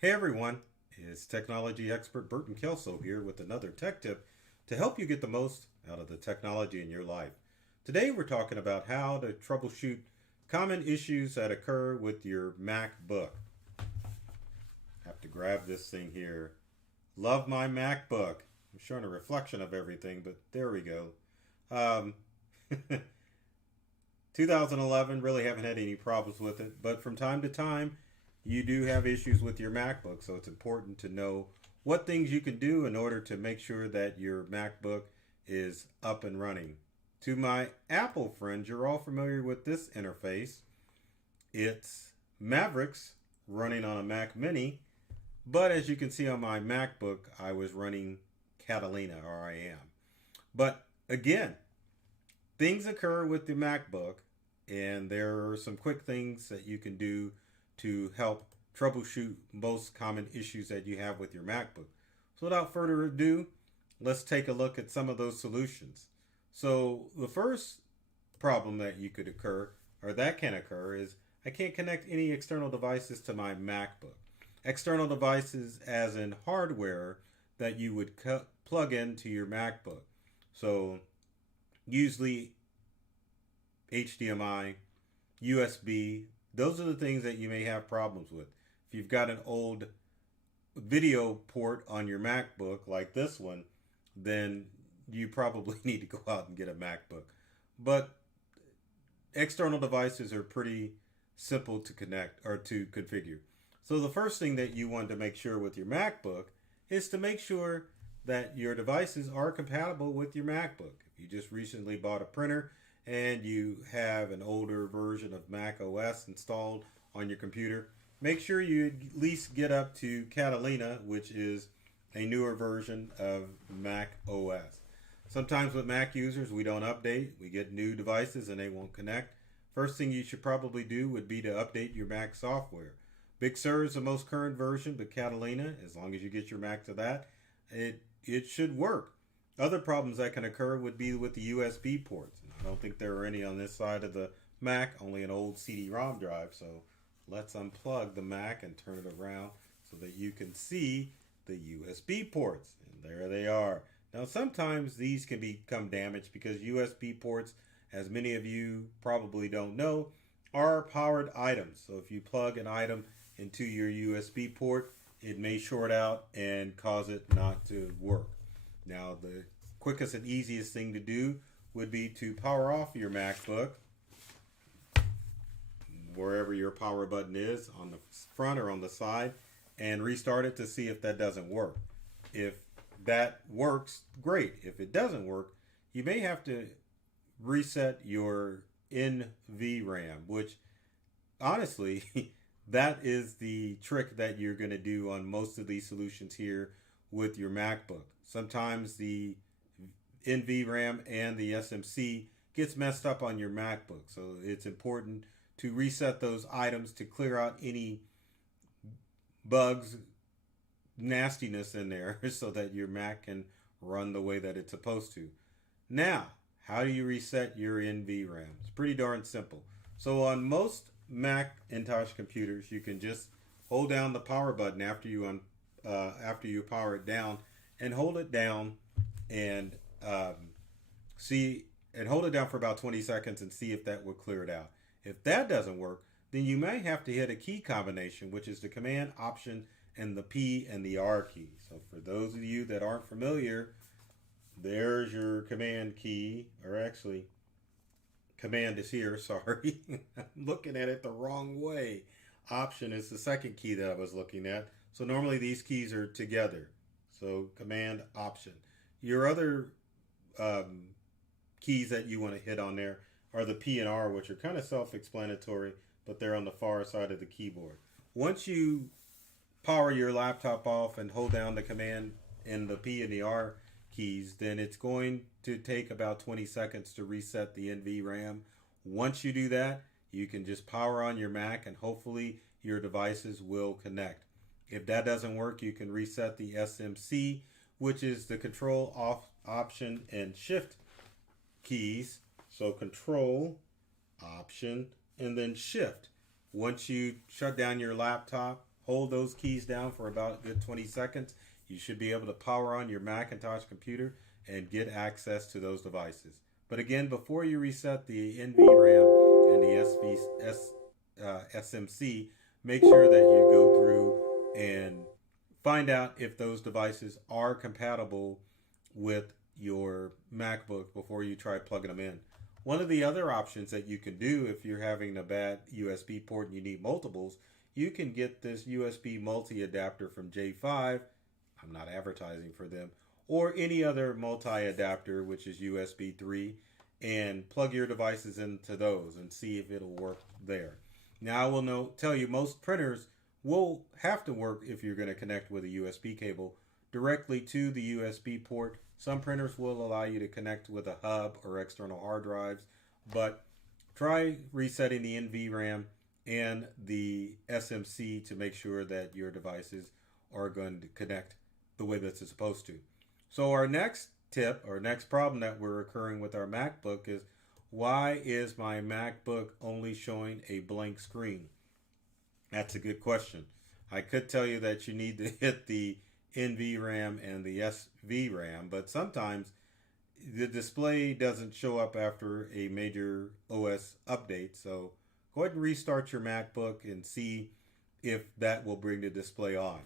Hey everyone, it's technology expert Burton Kelso here with another tech tip to help you get the most out of the technology in your life. Today we're talking about how to troubleshoot common issues that occur with your MacBook. Have to grab this thing here. Love my MacBook. I'm showing a reflection of everything, but there we go. Um, 2011, really haven't had any problems with it, but from time to time, you do have issues with your MacBook, so it's important to know what things you can do in order to make sure that your MacBook is up and running. To my Apple friends, you're all familiar with this interface. It's Mavericks running on a Mac Mini, but as you can see on my MacBook, I was running Catalina, or I am. But again, things occur with the MacBook, and there are some quick things that you can do to help troubleshoot most common issues that you have with your MacBook. So without further ado, let's take a look at some of those solutions. So the first problem that you could occur, or that can occur, is I can't connect any external devices to my MacBook. External devices as in hardware that you would plug into your MacBook. So usually HDMI, USB, those are the things that you may have problems with. If you've got an old video port on your MacBook like this one, then you probably need to go out and get a MacBook. But external devices are pretty simple to connect or to configure. So the first thing that you want to make sure with your MacBook is to make sure that your devices are compatible with your MacBook. If you just recently bought a printer and you have an older version of Mac OS installed on your computer, make sure you at least get up to Catalina, which is a newer version of Mac OS. Sometimes with Mac users, we don't update. We get new devices and they won't connect. First thing you should probably do would be to update your Mac software. Big Sur is the most current version, but Catalina, as long as you get your Mac to that, it should work. Other problems that can occur would be with the USB ports. I don't think there are any on this side of the Mac, only an old CD-ROM drive. So let's unplug the Mac and turn it around so that you can see the USB ports. And there they are. Now sometimes these can become damaged because USB ports, as many of you probably don't know, are powered items. So if you plug an item into your USB port, it may short out and cause it not to work. Now the quickest and easiest thing to do would be to power off your MacBook, wherever your power button is, on the front or on the side, and restart it to see if that doesn't work. If that works, great. If it doesn't work, you may have to reset your NVRAM, which honestly, that is the trick that you're going to do on most of these solutions here with your MacBook. Sometimes the NVRAM and the SMC gets messed up on your MacBook, so it's important to reset those items to clear out any bugs, nastiness in there so that your Mac can run the way that it's supposed to. Now, how do you reset your NVRAM? It's pretty darn simple. So on most Macintosh computers, you can just hold down the power button after you power it down, and hold it down and hold it down for about 20 seconds and see if that will clear it out. If that doesn't work, then you may have to hit a key combination, which is the Command, Option, and the P and the R key. So for those of you that aren't familiar, there's your Command key, or actually, Command is here, sorry. I'm looking at it the wrong way. Option is the second key that I was looking at. So normally these keys are together. So Command, Option. Your other keys that you want to hit on there are the P and R, which are kind of self-explanatory, but they're on the far side of the keyboard. Once you power your laptop off and hold down the Command and the P and the R keys, then it's going to take about 20 seconds to reset the NVRAM. Once you do that, you can just power on your Mac and hopefully your devices will connect. If that doesn't work, you can reset the SMC, which is the Control, Option, and Shift keys. So Control, Option, and then Shift. Once you shut down your laptop, hold those keys down for about a good 20 seconds, you should be able to power on your Macintosh computer and get access to those devices. But again, before you reset the NVRAM and the SMC, make sure that you go through and find out if those devices are compatible with your MacBook before you try plugging them in. One of the other options that you can do if you're having a bad USB port and you need multiples, you can get this USB multi-adapter from J5. I'm not advertising for them. Or any other multi-adapter, which is USB 3, and plug your devices into those and see if it'll work there. Now, I will tell you most printers will have to work if you're going to connect with a USB cable directly to the USB port. Some printers will allow you to connect with a hub or external hard drives, but try resetting the NVRAM and the SMC to make sure that your devices are going to connect the way that it's supposed to. So our next tip or next problem that we're occurring with our MacBook is, why is my MacBook only showing a blank screen? That's a good question. I could tell you that you need to hit the NVRAM and the SVRAM, but sometimes the display doesn't show up after a major OS update. So go ahead and restart your MacBook and see if that will bring the display on.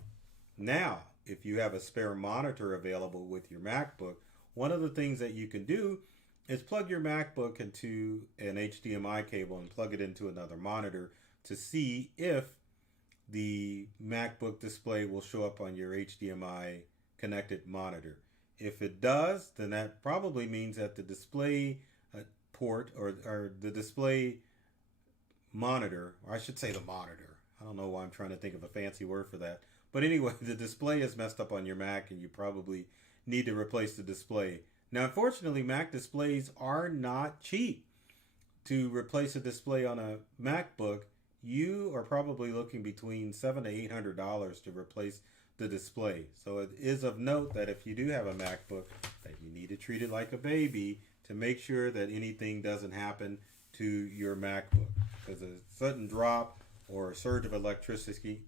Now, if you have a spare monitor available with your MacBook, one of the things that you can do is plug your MacBook into an HDMI cable and plug it into another monitor to see if the MacBook display will show up on your HDMI connected monitor. If it does, then that probably means that the display port or the display monitor, or I should say the monitor. I don't know why I'm trying to think of a fancy word for that. But anyway, the display is messed up on your Mac and you probably need to replace the display. Now, unfortunately, Mac displays are not cheap. To replace a display on a MacBook, you are probably looking between $700 to $800 to replace the display. So it is of note that if you do have a MacBook, that you need to treat it like a baby to make sure that anything doesn't happen to your MacBook. Because a sudden drop or a surge of electricity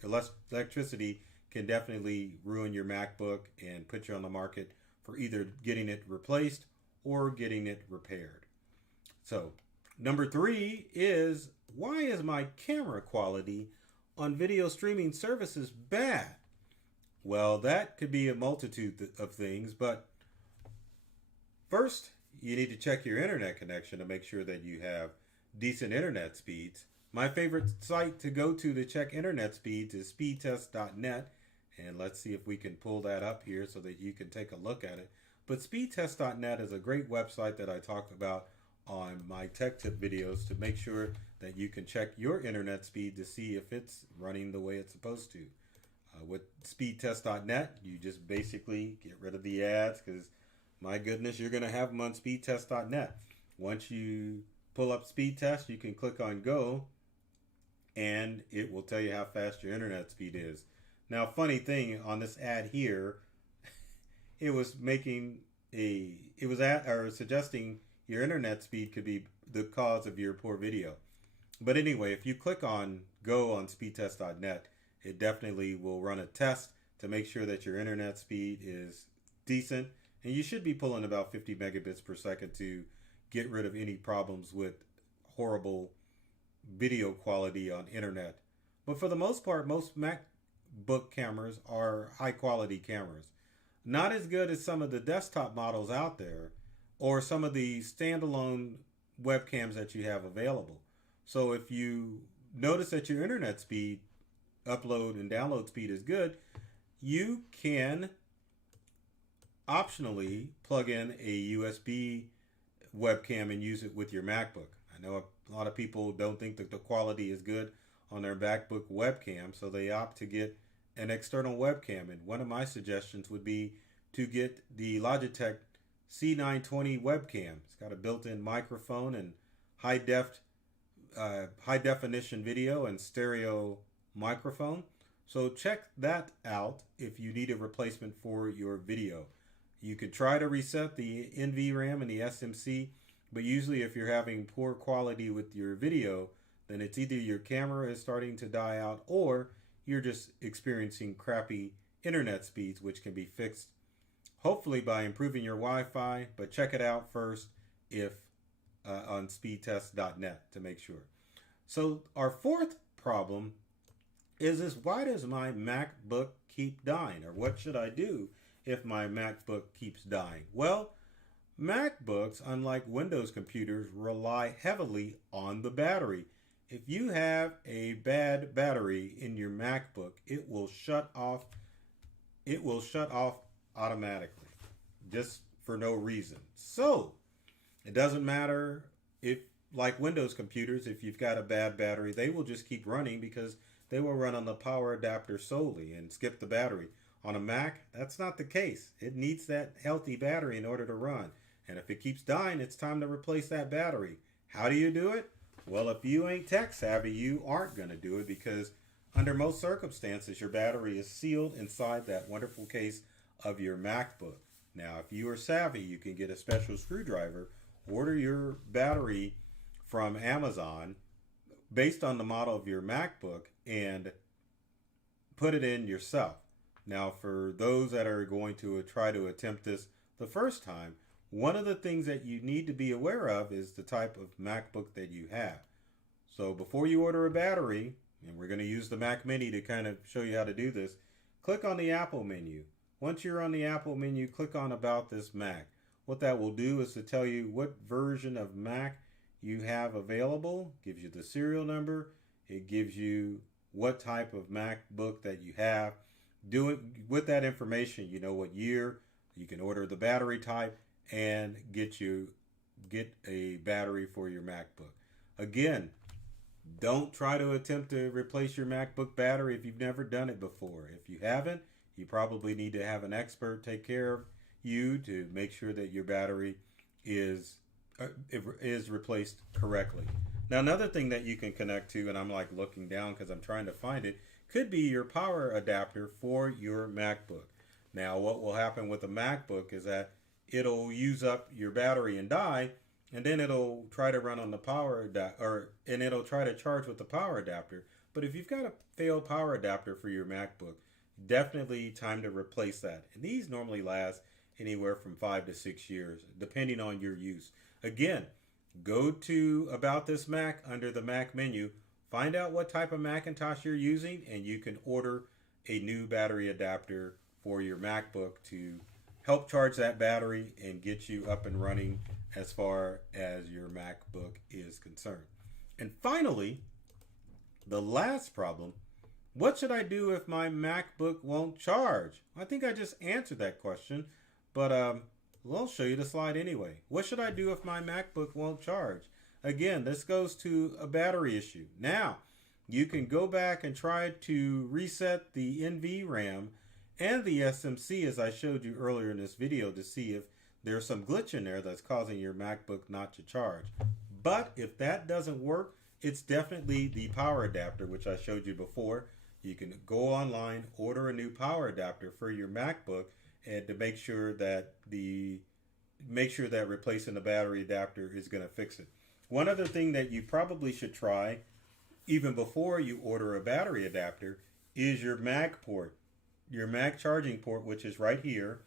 can definitely ruin your MacBook and put you on the market for either getting it replaced or getting it repaired. So, number 3 is, why is my camera quality on video streaming services bad? Well, that could be a multitude of things, but first, you need to check your internet connection to make sure that you have decent internet speeds. My favorite site to go to check internet speeds is speedtest.net. And let's see if we can pull that up here so that you can take a look at it. But speedtest.net is a great website that I talk about on my tech tip videos to make sure that you can check your internet speed to see if it's running the way it's supposed to. With speedtest.net, you just basically get rid of the ads because, my goodness, you're going to have them on speedtest.net. Once you pull up Speedtest, you can click on Go, and it will tell you how fast your internet speed is. Now, funny thing on this ad here, it was suggesting your internet speed could be the cause of your poor video. But anyway, if you click on Go on speedtest.net, it definitely will run a test to make sure that your internet speed is decent. And you should be pulling about 50 megabits per second to get rid of any problems with horrible video quality on internet. But for the most part, most MacBook cameras are high quality cameras. Not as good as some of the desktop models out there or some of the standalone webcams that you have available. So if you notice that your internet speed, upload and download speed is good, you can optionally plug in a USB webcam and use it with your MacBook. I know a lot of people don't think that the quality is good on their MacBook webcam, so they opt to get an external webcam. And one of my suggestions would be to get the Logitech C920 webcam. It's got a built-in microphone and high definition video and stereo microphone. So check that out if you need a replacement for your video. You could try to reset the NVRAM and the SMC, but usually if you're having poor quality with your video, then it's either your camera is starting to die out or you're just experiencing crappy internet speeds, which can be fixed hopefully by improving your Wi-Fi. But check it out first if on speedtest.net to make sure. So our fourth problem is why does my MacBook keep dying? Or what should I do if my MacBook keeps dying? Well, MacBooks, unlike Windows computers, rely heavily on the battery. If you have a bad battery in your MacBook, it will shut off. It will shut off automatically, just for no reason. So it doesn't matter if, like Windows computers, if you've got a bad battery, they will just keep running because they will run on the power adapter solely and skip the battery. On a Mac, that's not the case. It needs that healthy battery in order to run. And if it keeps dying, it's time to replace that battery. How do you do it? Well, if you ain't tech savvy, you aren't going to do it because under most circumstances, your battery is sealed inside that wonderful case of your MacBook. Now, if you are savvy, you can get a special screwdriver, order your battery from Amazon based on the model of your MacBook, and put it in yourself. Now, for those that are going to try to attempt this the first time, one of the things that you need to be aware of is the type of MacBook that you have. So before you order a battery, and we're going to use the Mac Mini to kind of show you how to do this, click on the Apple menu. Once you're on the Apple menu, click on About This Mac. What that will do is to tell you what version of Mac you have available, gives you the serial number, it gives you what type of MacBook that you have. With that information, you know what year, you can order the battery type, and get a battery for your MacBook. Again, don't try to attempt to replace your MacBook battery if you've never done it before. If you haven't, you probably need to have an expert take care of you to make sure that your battery is replaced correctly. Now, another thing that you can connect to, and I'm like looking down because I'm trying to find it, could be your power adapter for your MacBook. Now, what will happen with a MacBook is that it'll use up your battery and die, and then it'll try to run on the power adapter, and it'll try to charge with the power adapter. But if you've got a failed power adapter for your MacBook, definitely time to replace that. And these normally last anywhere from 5 to 6 years, depending on your use. Again, go to About This Mac under the Mac menu, find out what type of Macintosh you're using, and you can order a new battery adapter for your MacBook to help charge that battery and get you up and running as far as your MacBook is concerned. And finally, the last problem, what should I do if my MacBook won't charge? I think I just answered that question, but I'll show you the slide anyway. What should I do if my MacBook won't charge? Again, this goes to a battery issue. Now, you can go back and try to reset the NVRAM and the SMC as I showed you earlier in this video to see if there's some glitch in there that's causing your MacBook not to charge. But if that doesn't work, it's definitely the power adapter, which I showed you before. You can go online, order a new power adapter for your MacBook, and to make sure that replacing the battery adapter is going to fix it. One other thing that you probably should try, even before you order a battery adapter, is your Mac port. Your Mac charging port, which is right here,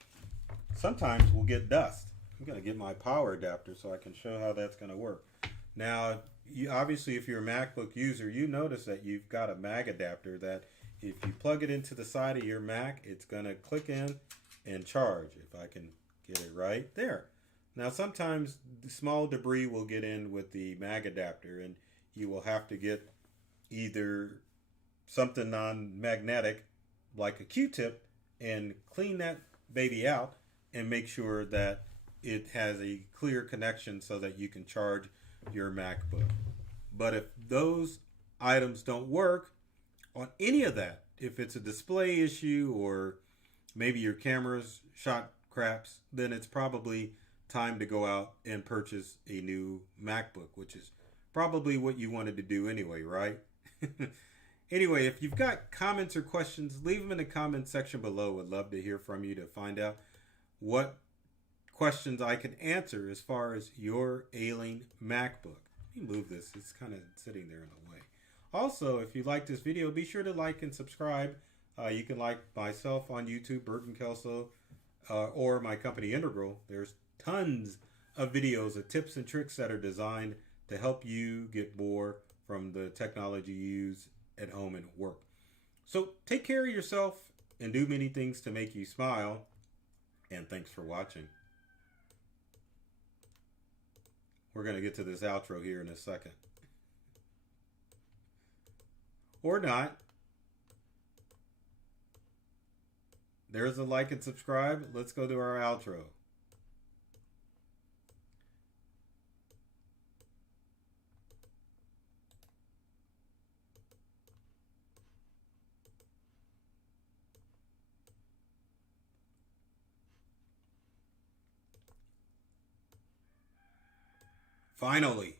sometimes will get dust. I'm going to get my power adapter so I can show how that's going to work. Now, obviously, if you're a MacBook user, you notice that you've got a mag adapter that if you plug it into the side of your Mac, it's going to click in and charge. If I can get it right there. Now, sometimes the small debris will get in with the mag adapter, and you will have to get either something non-magnetic like a Q-tip and clean that baby out and make sure that it has a clear connection so that you can charge your MacBook. But if those items don't work on any of that, if it's a display issue or maybe your camera's shot craps, then it's probably time to go out and purchase a new MacBook, which is probably what you wanted to do anyway, right? Anyway, if you've got comments or questions, leave them in the comment section below. Would love to hear from you to find out what questions I can answer as far as your ailing MacBook. Let me move this. It's kind of sitting there in the way. Also, if you like this video, be sure to like and subscribe. You can like myself on YouTube, Burton Kelso, or my company Integral. There's tons of videos of tips and tricks that are designed to help you get more from the technology you use at home and at work. So take care of yourself and do many things to make you smile. And thanks for watching. We're going to get to this outro here in a second. Or not. There's a like and subscribe. Let's go to our outro. Finally.